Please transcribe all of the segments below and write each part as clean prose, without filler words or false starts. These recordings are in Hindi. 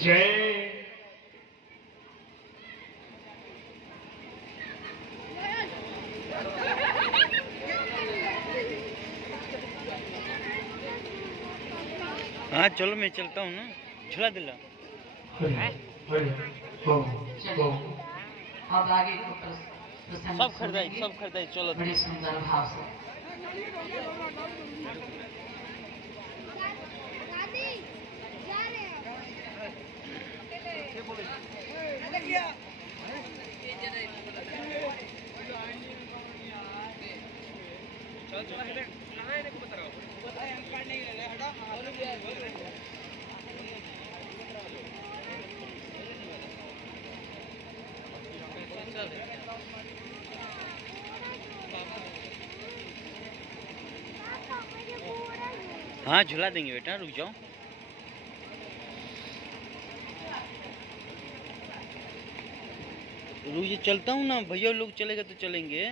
जय। हाँ चलो मैं चलता हूँ ना, झूला दिला। अब आगे सब खरीदाई चलो। बड़ी सुंदर भाव से हाँ झूला देंगे बेटा, रुक जाओ। रुक जा, चलता हूँ ना, भैया लोग चलेगा तो चलेंगे।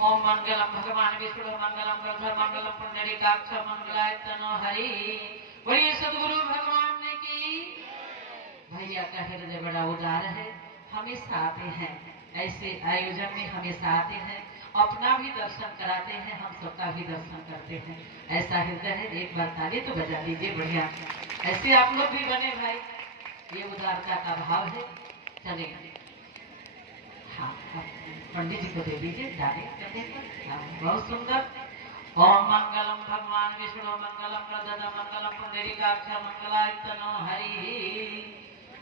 ओम मंगलम भगवान विष्णु मंगलम ब्रह्म मंगलम पुंडरीकाक्ष मंगलाय तनो हरि। बोलिए सदगुरु भगवान की। भैया का हृदय बड़ा उदार है, हमेशा आते हैं ऐसे आयोजन में, हमेशा आते हैं, अपना भी दर्शन कराते हैं, हम सबका भी दर्शन करते हैं। ऐसा हृदय है, एक बार ताली तो बजा दीजिए। बढ़िया, ऐसे आप लोग भी बने भाई, ये उदारता का भाव है। चलेगा, हाँ पंडित जी को दे दीजिए डाले करने पर। हाँ, बहुत सुंदर। ओम मंगलम भगवान विष्णु मंगलम प्रदद मंगलम पुंडरीकाक्ष मंगलाय तनो हरि।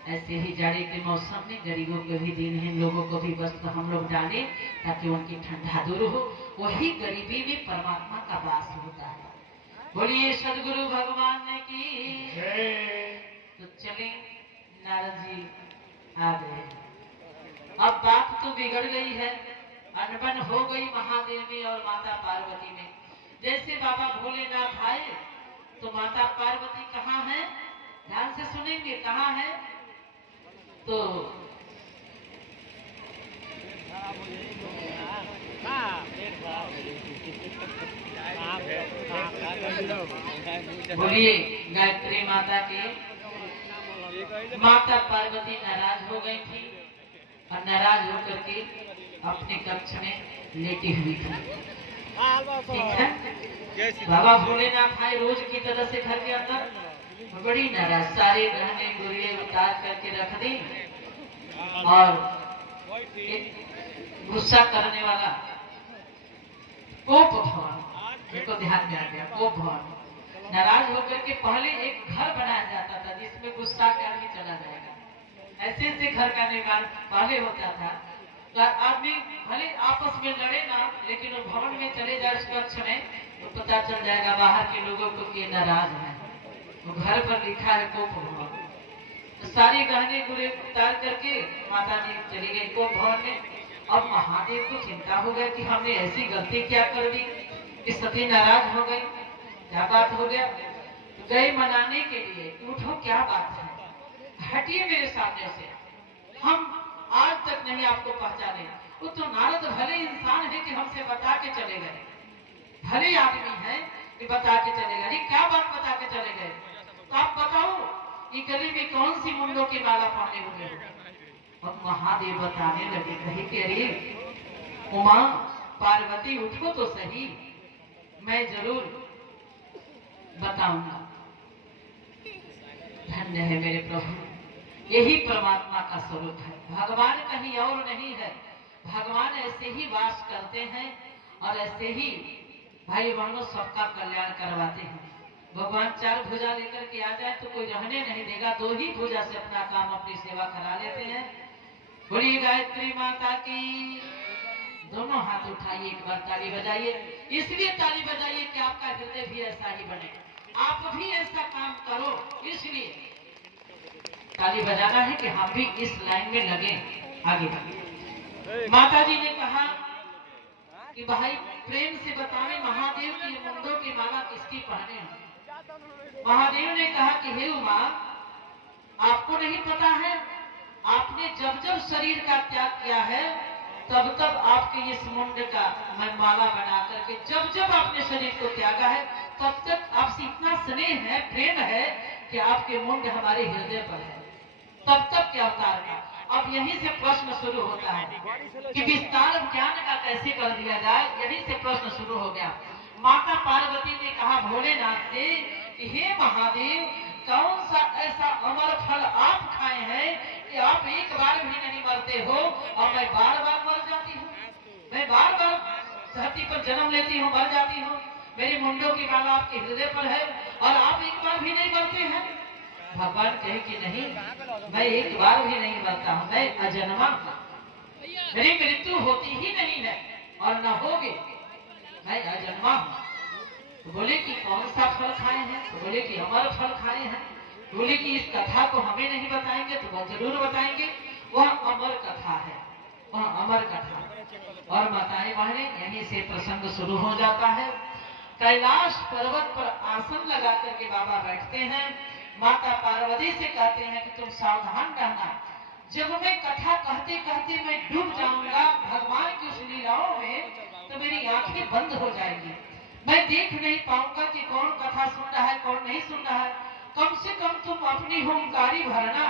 ऐसे ही जाड़े के मौसम में गरीबों के भी दिन है, लोगों को भी वस्त्र हम लोग डालें ताकि उनकी ठंडा दूर हो। वही गरीबी में परमात्मा का वास होता है। बोलिए सदगुरु भगवान की। तो चले, नारद जी आ गए। अब बात तो बिगड़ गई है, अनबन हो गई महादेव में और माता पार्वती में। जैसे बाबा भोलेनाथ आए तो माता पार्वती कहाँ है, ध्यान से सुनेंगे कहाँ है। तो बोलिए गायत्री माता के। माता पार्वती नाराज हो गई थी और नाराज होकर के अपने कक्ष में लेटी हुई थी। ठीक है, बाबा भोलेनाथ आए रोज की तरह से घर के अंदर, बड़ी नाराज, सारे गहने गुड़िये उतार करके रख दी और एक गुस्सा करने वाला कोप भवन, तो ध्यान में आ गया, कोप भवन। नाराज होकर के पहले एक घर बनाया जाता था जिसमें गुस्सा कर ही चला जाएगा। ऐसे ऐसे घर का निर्माण पहले होता था। तो आदमी भले आपस में लड़े ना, लेकिन वो भवन में चले जाए उस कक्ष में, तो पता चल जाएगा बाहर के लोगों को कि नाराज है। तो घर पर लिखा है कोप भवन। तो सारे गहने गुड़े उतार करके माता जी चली गई कोप भवन में। अब महादेव को चिंता हो गया कि हमने ऐसी गलती क्या कर दी कि सती नाराज हो गई, क्या बात हो गया। तो गए मनाने के लिए, उठो क्या बात है, हटिए मेरे सामने से, हम आज तक नहीं आपको पहचाने। वो तो नारद भले इंसान है कि हमसे बता के चले गए, भले आदमी है कि बता के चले गए। क्या बात बता के चले गए, तो आप बताओ कि गले में कौन सी मुंडों की माला पहने हुए हो। और महादेव बताने लगे, कहे कि अरे उमा पार्वती उठो तो सही, मैं जरूर बताऊंगा। धन्य है मेरे प्रभु, यही परमात्मा का स्वरूप है। भगवान कहीं और नहीं है, भगवान ऐसे ही वास करते हैं और ऐसे ही भाई बहनों सबका कल्याण करवाते हैं। भगवान चार भुजा लेकर के आ जाए तो कोई रहने नहीं देगा, दो ही भुजा से अपना काम, अपनी सेवा करा लेते हैं। बोलिए गायत्री माता की। दोनों हाथ उठाइए, एक बार ताली बजाइए। इसलिए ताली बजाइए कि आपका हृदय भी ऐसा ही बने, आप भी ऐसा काम करो, इसलिए ताली बजाना है कि हम भी इस लाइन में लगे, आगे बढ़े। माता जी ने कहा कि भाई प्रेम से बतावे महादेव की मुंडों की माला किसकी पहने हैं। महादेव ने कहा कि हे उमा, आपको नहीं पता है, आपने जब जब शरीर का त्याग किया है तब तब आपके इस मुंड का मैं माला बना करके, जब जब आपने शरीर को त्यागा है तब तक आपसे इतना स्नेह है, प्रेम है कि आपके मुंड हमारे हृदय पर है। तब तक क्या अवतार का। अब यहीं से प्रश्न शुरू होता है कि विस्तार ज्ञान का कैसे कर दिया जाए। यहीं से प्रश्न शुरू हो गया। माता पार्वती ने कहा भोलेनाथ से कि हे महादेव, कौन सा ऐसा अमर फल आप खाए हैं कि आप एक बार भी नहीं मरते हो और मैं बार बार मर जाती हूँ। मैं बार बार धरती पर जन्म लेती हूँ, मर जाती हूँ। मेरी मुंडों की माला आपके हृदय पर है और आप एक बार भी नहीं मरते हैं। भगवान कहे कि नहीं, मैं एक बार भी नहीं मरता हूँ, मैं अजन्मा हूँ, मेरी मृत्यु होती ही नहीं है और न होगी, मैं अजन्मा हूँ। तो बोले कि कौन सा फल खाए हैं? तो बोले कि अमर फल खाए हैं। बोले कि इस कथा को हमें नहीं बताएंगे? तो वो जरूर बताएंगे। वह अमर कथा है, वह अमर कथा। और माताएं बहने, यहीं से प्रसंग शुरू हो जाता है। कैलाश पर्वत पर आसन लगा करके बाबा बैठते हैं। माता पार्वती से कहते हैं कि तुम सावधान रहना, जब मैं कथा कहते कहते मैं डूब जाऊंगा भगवान की उस लीलाओं में, तो मेरी आंखें बंद हो जाएंगी, मैं देख नहीं पाऊंगा कि कौन कथा सुन रहा है कौन नहीं सुन रहा है। कम से कम तुम अपनी होमकारी भरना,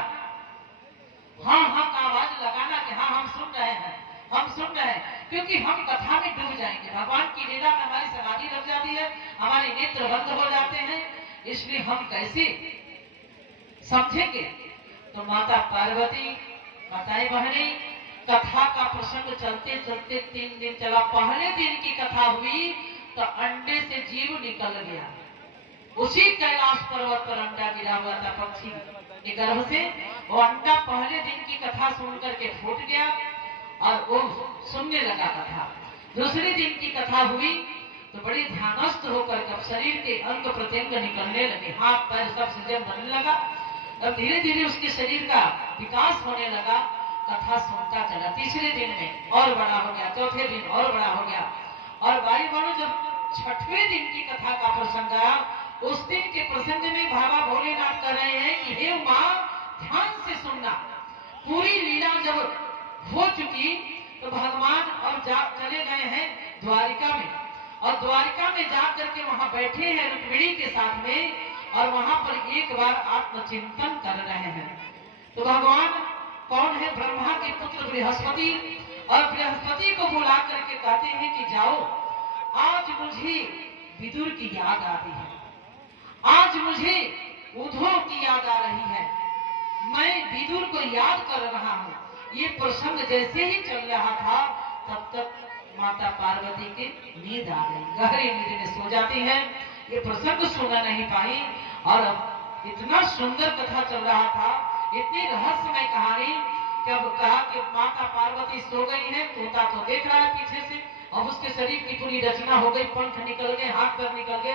हाँ हाँ का आवाज लगाना कि हाँ हम सुन रहे हैं, हम सुन रहे हैं, क्योंकि हम कथा में डूब जाएंगे। भगवान की लीला में हमारी समाधि लग जाती है, हमारे नेत्र बंद हो जाते हैं, इसलिए हम कैसे समझेंगे। तो माता पार्वती, माताएं बहने, कथा का प्रसंग चलते चलते 3 दिन चला। पहले दिन की कथा हुई तो अंडे से जीव निकल गया। उसी कैलाश पर्वत पर अंडा गिरा हुआ था पक्षी के गर्भ से। वो अंडा पहले दिन की कथा सुन करके फूट गया और वो सुनने लगा कथा। दूसरे दिन की कथा हुई तो बड़ी ध्यानस्थ होकर जब शरीर के अंग प्रत्यंग निकलने लगे, हाथ पैर सब सजन बनने लगा, तब धीरे धीरे उसके शरीर का विकास होने लगा। कथा सुनता चला। तीसरे दिन में और बड़ा हो गया, चौथे दिन और बड़ा हो गया, और भाई बहनों जब 6वें दिन की कथा का प्रसंग आया, उस दिन के प्रसंग में बाबा भोलेनाथ कर रहे हैं कि हे मां, ध्यान से सुनना। पूरी लीला जब हो चुकी तो भगवान और जा चले गए हैं द्वारिका में, और द्वारिका में जा करके वहां बैठे हैं रुक्मिणी के साथ में, और वहां पर एक बार आत्मचिंतन कर रहे हैं। तो भगवान कौन है? ब्रह्मा के पुत्र बृहस्पति, और बृहस्पति को बुला करके कहते हैं कि जाओ, आज मुझे विदुर की याद आती है, आज मुझे उद्धव की याद आ रही है, मैं विदुर को याद कर रहा हूँ। ये प्रसंग जैसे ही चल रहा था तब तक माता पार्वती की नींद आ गई, गहरी नींद में सो जाती है। ये प्रसंग सुना नहीं पाई, और इतना सुंदर कथा चल रहा था, इतनी रहस्यमय कहानी कि अब कहा कि माता पार्वती सो गई है, तोता तो देख रहा है पीछे से, अब उसके शरीर की पूरी रचना हो गई, पंख निकल गए, हाथ पैर निकल गए।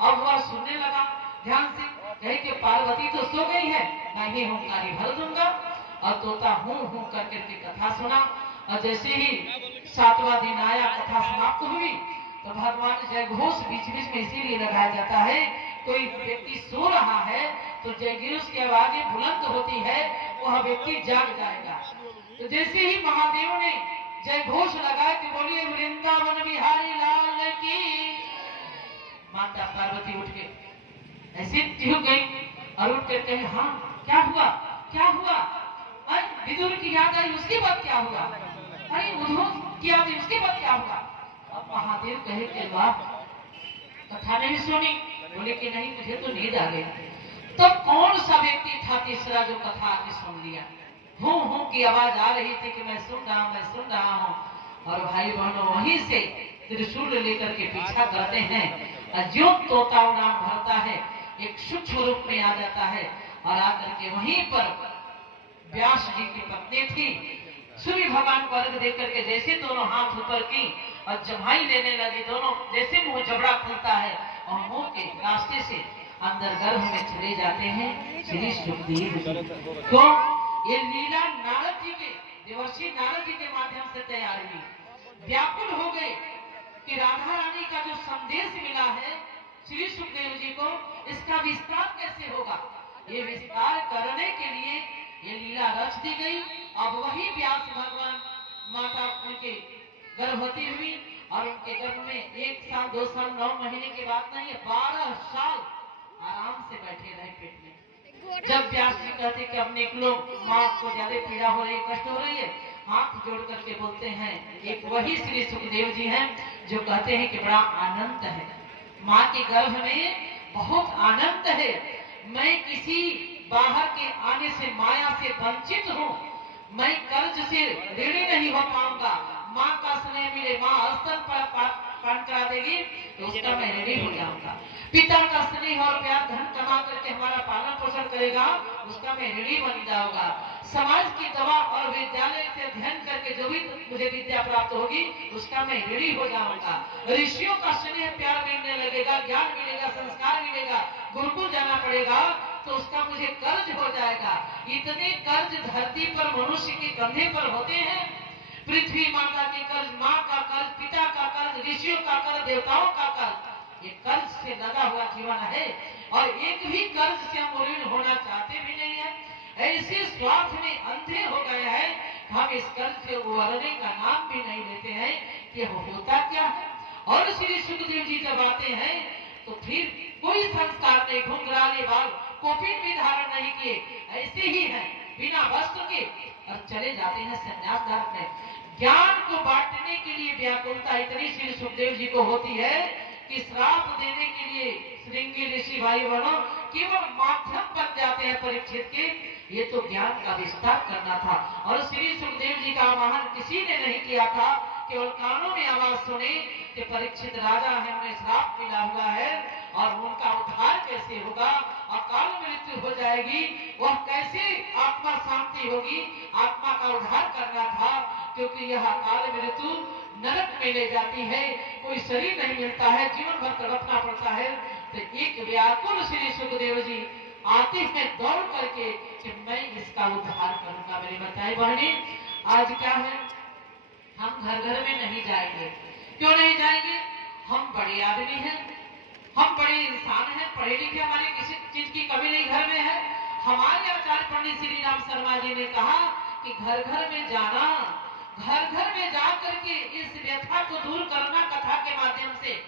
अब वह सुनने लगा ध्यान से, कहे कि पार्वती तो सो गई है, मैं ही होमकारी भर दूंगा। और तोता हूं हूं करके कथा सुना, और जैसे ही 7वां दिन आया, कथा समाप्त हुई, तो भगवान जय घोष बीच बीच में इसीलिए लगाया जाता है, कोई व्यक्ति सो रहा है तो जय घोष की आवाजें बुलंद होती है, वह व्यक्ति जाग जाएगा। तो जैसे ही महादेव ने जय घोष लगाया कि बोलिए वृंदावन बिहारी लाल की, माता पार्वती उठ के ऐसे चिढ़ गई और उठ कर कहे हाँ क्या हुआ, क्या हुआ? विदुर की याद आई, उसके बाद क्या हुआ? अरे उद्धव की याद आई, उसके बाद क्या हुआ? अब महादेव कहे कि वाह, कथा नहीं सुनी? बोले कि नहीं, मुझे तो नींद आ गई। तो कौन सा व्यक्ति था तीसरा जो कथा आके सुन लिया? हूं हूं की आवाज आ रही थी कि मैं सुन रहा हूं, मैं सुन रहा हूं। और भाई बहनों वहीं से त्रिशूल लेकर के पीछा करते हैं, और जो तोता उड़ान भरता है एक सूक्ष्म रूप में आ जाता है, और आकर के वहीं पर व्यास जी की पत्नी थी, सूर्य भगवान को अर्घ देकर के जैसे दोनों हाथ ऊपर की और जमाई लेने लगी, दोनों जैसे मुंह जबड़ा खुलता है और मुंह के रास्ते से अंदर गर्भ में चले जाते हैं श्री सुखदेव जी। तो ये लीला नारद जी के, देवर्षि नारद जी के माध्यम से तैयार हुई। व्याकुल हो गए कि राधा रानी का जो संदेश मिला है श्री सुखदेव जी को, इसका विस्तार कैसे होगा। ये विस्तार करने के लिए ये लीला रच दी गई। अब वही व्यास भगवान माता उनके गर्भवती हुई और उनके गर्भ में 1 साल 2 साल 9 महीने के बाद नहीं 12 साल आराम से बैठे रहे पेट में। जब व्यास जी कहते कि अब निकलो, माँ को ज्यादा पीड़ा हो रही है, कष्ट हो रही है, हाथ जोड़ करके बोलते हैं, एक वही श्री सुखदेव जी हैं जो कहते हैं कि बड़ा आनंद है, माँ के गर्भ में बहुत आनंद है, मैं किसी बाहर के आने से माया से वंचित हूँ, मैं कर्ज से ऋणी नहीं हो पाऊंगा, माँ का स्नेह मिले, माँ स्तन पर पान करा देगी तो उसका मैं ऋणी हो जाऊंगा, पिता का स्नेह और प्यार धन कमा करके हमारा पालन पोषण करेगा, उसका मैं ऋणी बन जाऊंगा, समाज की दवा और विद्यालय से अध्ययन करके जो भी मुझे विद्या प्राप्त होगी उसका मैं ऋणी हो जाऊंगा, ऋषियों का स्नेह प्यार मिलने लगेगा, ज्ञान मिलेगा, संस्कार मिलेगा, गुरुकुल जाना पड़ेगा तो उसका मुझे कर्ज हो जाएगा। इतने कर्ज धरती पर मनुष्य के कंधे पर होते हैं, पृथ्वी माता के कर्ज, माँ का कर्ज, पिता का कर्ज, ऋषियों का कर्ज, देवताओं का कर्ज, ये कर्ज से लगा हुआ जीवन है और एक भी कर्ज से हम ऋण होना चाहते भी नहीं है। ऐसे स्वार्थ में अंधे हो गए हैं, हम इस कर्ज से उबरने का नाम भी नहीं लेते हैं कि होता क्या है। और श्री सुखदेव जी जब आते हैं तो फिर कोई संस्कार नहीं, घुंघराले बाल, कोपिन भी धारण नहीं किए, ऐसे ही हैं बिना वस्त्र के और चले जाते हैं संन्यास धारण में। ज्ञान को बांटने के लिए व्याकुलता इतनी श्री सुखदेव जी को होती है कि श्राप देने के लिए श्रृंगी ऋषि भाई बहनों केवल माध्यम बन जाते हैं परीक्षित के, ये तो ज्ञान का विस्तार करना था। और श्री सुखदेव जी का आवाहन किसी ने नहीं किया था, केवल कानों में आवाज सुने कि परीक्षित राजा है, उन्हें श्राप मिला हुआ है और उनका उद्धार कैसे होगा, अकाल मृत्यु हो जाएगी, वह कैसे आत्मा शांति होगी, आत्मा का उद्धार करना था, क्योंकि यह अकाल मृत्यु नरक में ले जाती है, कोई शरीर नहीं मिलता है, जीवन भर तड़पना पड़ता है। तो एक व्याकुल श्री सुखदेव जी आते हैं दौड़ करके कि मैं इसका उद्धार करूंगा। मेरी बताई बहनी, आज क्या है, हम घर घर में नहीं जाएंगे। क्यों नहीं जाएंगे? हम बड़े आदमी हैं, हम बड़े इंसान हैं, पढ़े लिखे, हमारी किसी चीज की कमी नहीं घर में है। हमारे आचार्य पंडित श्री राम शर्मा जी ने कहा कि घर घर में जाना, घर घर में जा करके इस व्यथा को दूर करना, कथा के माध्यम से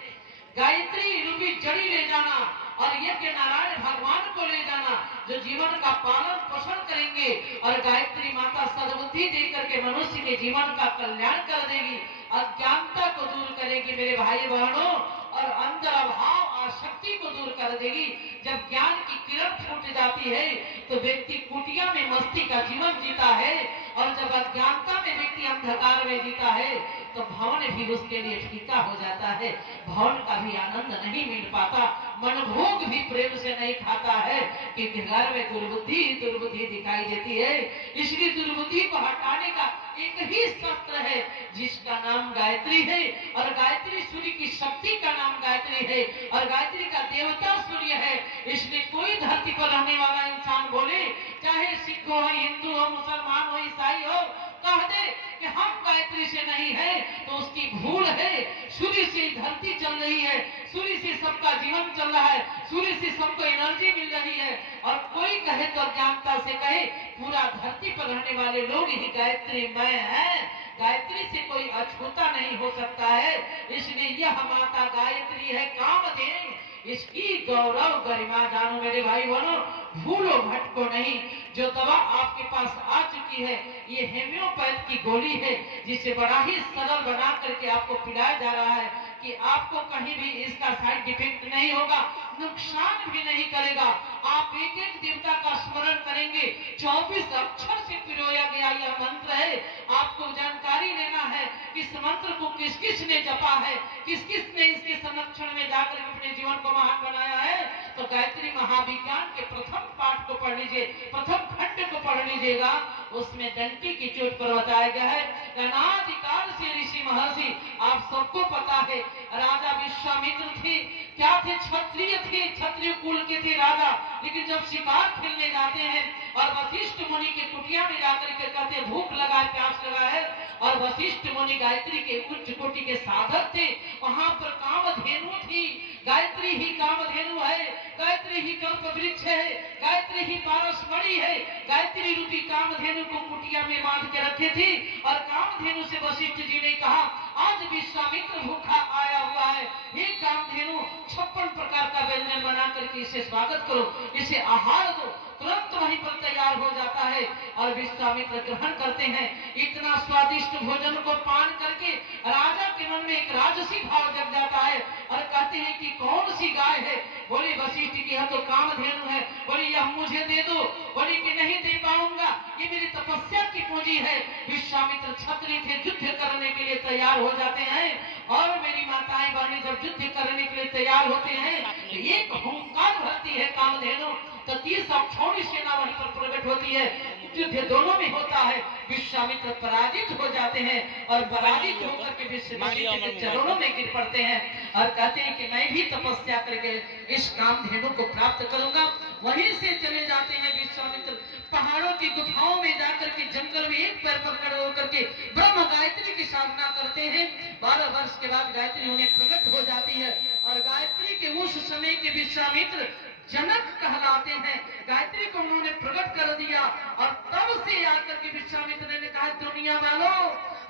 गायत्री रूपी जड़ी ले जाना और यज्ञ नारायण भगवान को ले जाना, जो जीवन का पालन पोषण करेंगे और गायत्री माता सद्बुद्धि दे करके मनुष्य के जीवन का कल्याण कर देगी, अज्ञानता को दूर करेगी मेरे भाई बहनों, और अंदर अभाव आसक्ति को दूर कर देगी। जब ज्ञान की किरण फूट जाती है तो व्यक्ति कुटिया में मस्ती का जीवन जीता है, और जब अज्ञानता में व्यक्ति अंधकार में जीता है तो भवन भी उसके लिए फीका हो जाता है, भवन का भी आनंद नहीं मिल पाता, मन भोग भी प्रेम से नहीं खाता है, क्योंकि घर में दुर्बुद्धि दिखाई देती है। इसलिए दुर्बुद्धि को हटाने का एक ही शस्त्र है जिसका नाम गायत्री है, और गायत्री सूर्य की शक्ति का नाम गायत्री है, और गायत्री का देवता सूर्य है। इसलिए कोई धरती पर रहने वाला इंसान बोले, चाहे सिख हो, हिंदू हो, मुसलमान हो, ईसाई हो, कह दे कि हम गायत्री से नहीं है तो उसकी भूल है। सूर्य से धरती चल रही है, सूर्य से सबका जीवन चल रहा है, सूर्य से सबको एनर्जी मिल रही है, और कोई कहे तो अज्ञानता से कहे, पूरा धरती पर रहने वाले लोग ही गायत्री मय है, गायत्री से कोई अछूता नहीं हो सकता है। इसलिए यह माता गायत्री है कामधेनु, इसकी गौरव गरिमा जानो मेरे भाई बहनों, भूलो भटको नहीं। जो दवा आपके पास आ चुकी है ये हेम्योपैथ की गोली है, जिसे बड़ा ही सरल बना करके आपको पिलाया जा रहा है कि आपको कहीं भी इसका साइड इफेक्ट नहीं होगा, नुकसान भी नहीं करेगा। आप एक एक देवता का स्मरण करेंगे, 24 अक्षर से पिरोया गया यह मंत्र है। आपको जानकारी लेना है इस मंत्र को किस किस ने जपा है, किस किस ने इसके संरक्षण में जाकर अपने जीवन को महान बनाया है। तो गायत्री महाविज्ञान के प्रथम पाठ को पढ़ लीजिए, प्रथम खंड को पढ़ लीजिएगा, उसमें डंकी की चोट पर बताया गया है। अनादिकाल से ऋषि महर्षि, आप सबको पता है, राजा विश्वामित्र थे, क्या थे, क्षत्रिय थे, क्षत्रिय कुल के थे राजा। लेकिन जब शिकार खेलने जाते हैं और वशिष्ठ मुनि के कुटिया में जाकर के कहते भूख लगा है, प्यास लगा है, और वशिष्ठ मुनि गायत्री के उच्च कोटि के साधक थे, वहां पर कामधेनु थी, गायत्री ही कामधेनु है, गायत्री ही कल्प वृक्ष है, गायत्री ही पारसमणि है, गायत्री रूपी कामधेनु को कुटिया में बांध के रखे थे। और कामधेनु से वशिष्ठ जी ने कहा, आज विश्वामित्र भूखा आया हुआ है, हे कामधेनु 56 प्रकार का व्यंजन बना करके इसे स्वागत करो, इसे आहार दो। तुरंत वहीं पर तैयार हो जाता है और विश्वामित्र ग्रहण करते हैं। इतना स्वादिष्ट भोजन को पान करके राजा के मन में एक राजसी भाव जग जाता है और कहते हैं कि कौन सी गाय है? बोले वशिष्ठ की यह तो कामधेनु है। बोले यह मुझे दे दो। बोले कि नहीं दे पाऊंगा, ये मेरी तपस्या की पूंजी है। विश्वामित्र क्षत्रिय थे, युद्ध करने के लिए तैयार हो जाते हैं और मेरी माताएं बहनें जब युद्ध करने के लिए तैयार होते हैं तो एक हुंकार भरती है कामधेनु, तो 30 अक्षौणी सेना वहीं पर प्रकट होती है। युद्ध दोनों में होता है, विश्वामित्र पराजित हो जाते हैं और पराजित होकर के विश्वामित्र के चरणों में गिर पड़ते हैं और कहते हैं कि मैं भी तपस्या करके इस कामधेनु को प्राप्त करूंगा। वहीं से चले जाते हैं विश्वामित्र, पहाड़ों की गुफाओं में जाकर के जंगल में एक पैर पर खड़े होकर के ब्रह्म गायत्री की साधना करते हैं। 12 वर्ष के बाद गायत्री उन्हें प्रकट हो जाती है और गायत्री के उस समय के विश्वामित्र जनक कहलाते हैं। गायत्री को उन्होंने प्रकट कर दिया और तब से आकर के विश्वामित्र ने कहा, दुनिया वालों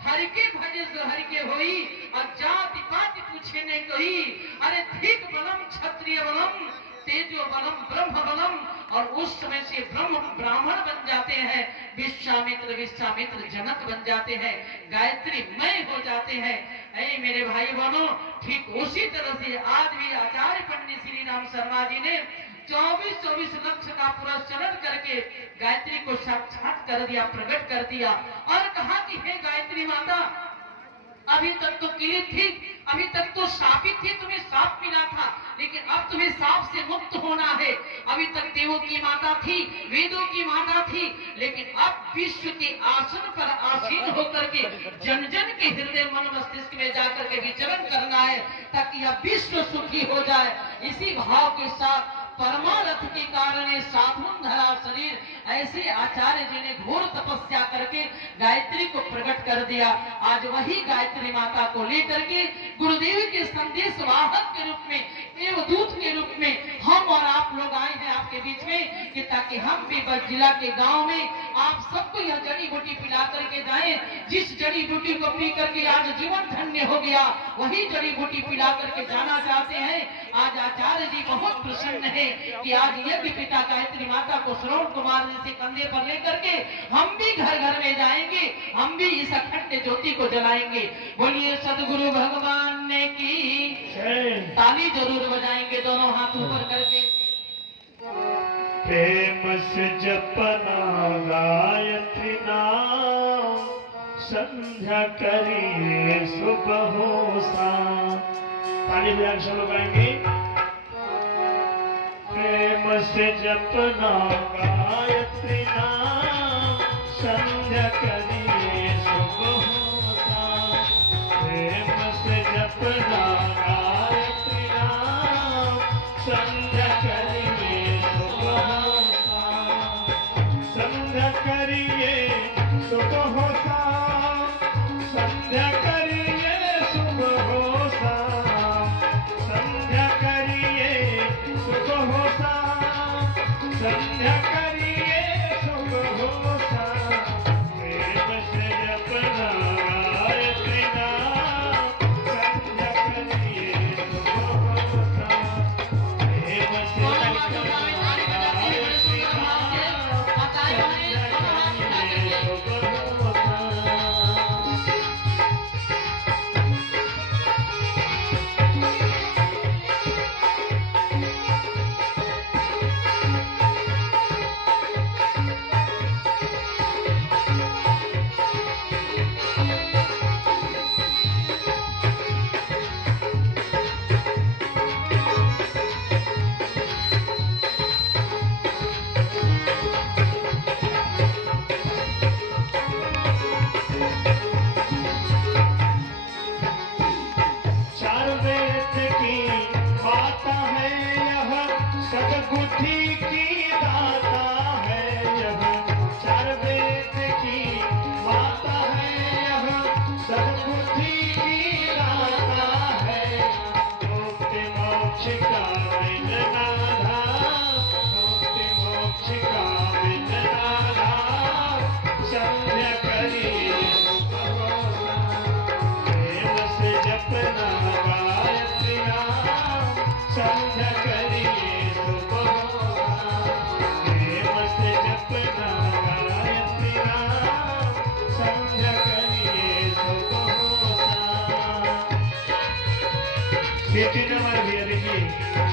हरि के भजे सो हरि के होई और जाति पाति पूछे नहीं कोई। अरे धिक बलम क्षत्रिय बलम तेजो बलम ब्रह्म बलम, और उस समय से ब्रह्म ब्राह्मण बन जाते हैं विश्वामित्र जनक बन जाते हैं, गायत्री मय हो जाते हैं। ऐ मेरे भाई बहनों, ठीक उसी तरह से आज भी आचार्य पंडित श्री राम शर्मा जी ने 24 लक्ष का पुरस्चरण करके गायत्री को साक्षात कर दिया, प्रकट कर दिया और कहा कि हे गायत्री माता, अभी तक तो किली थी, अभी तक तो शापित थी, तुम्हें शाप मिला था, लेकिन अब तुम्हें शाप से मुक्त होना है। अभी तक देवों की माता थी, वेदों की माता थी, लेकिन अब विश्व के आसन पर आसीन होकर के जन जन के हृदय मन मस्तिष्क में जाकर के विचरण करना है ताकि यह विश्व सुखी हो जाए। इसी भाव के साथ परमार्थ के कारण साधुन धरा शरीर, ऐसे आचार्य जी ने घोर तपस्या करके गायत्री को प्रकट कर दिया। आज वही गायत्री माता को लेकर के गुरुदेव के संदेश वाहक के रूप में, देवदूत के रूप में हम और आप लोग आए हैं आपके बीच में कि ताकि हम भी बस जिला के गांव में आप सबको यह जड़ी बूटी पिला करके जाएं। जिस जड़ी बूटी को पी करके आज जीवन धन्य हो गया, वही जड़ी बूटी पिला करके जाना चाहते हैं। आज आचार्य जी बहुत प्रसन्न है कि आज यज्ञ पिता गायत्री माता को श्रवण कुमार जी से कंधे पर लेकर के हम भी घर घर में जाएंगे, हम भी इस अखंड ज्योति को जलाएंगे। बोलिए सदगुरु भगवान ने की। ताली जरूर बजाएंगे दोनों हाथ ऊपर करके। प्रेम से जपना गायत्री नाम, संध्या करिए सुबह हो शाम। ताली बजा सब लोग गाएंगे। प्रेम से जपना गायत्री नाम, संध्या करिए सुबह हो शाम। प्रेम से जपना गायत्री नाम, संध्या करिए सुबह हो शाम। संध्या करिए सुबह हो शाम, संध्या करिए सुबह हो शाम। संध्या करिए सुबह हो शाम, संध्या करिए सुबह हो शाम। प्रेम से जपना गायत्री नाम, संध्या करिए सुबह हो शाम। प्रेम से जपना गायत्री नाम, संध्या करिए सुबह हो शाम। बेटी ने मार दिया, देखिए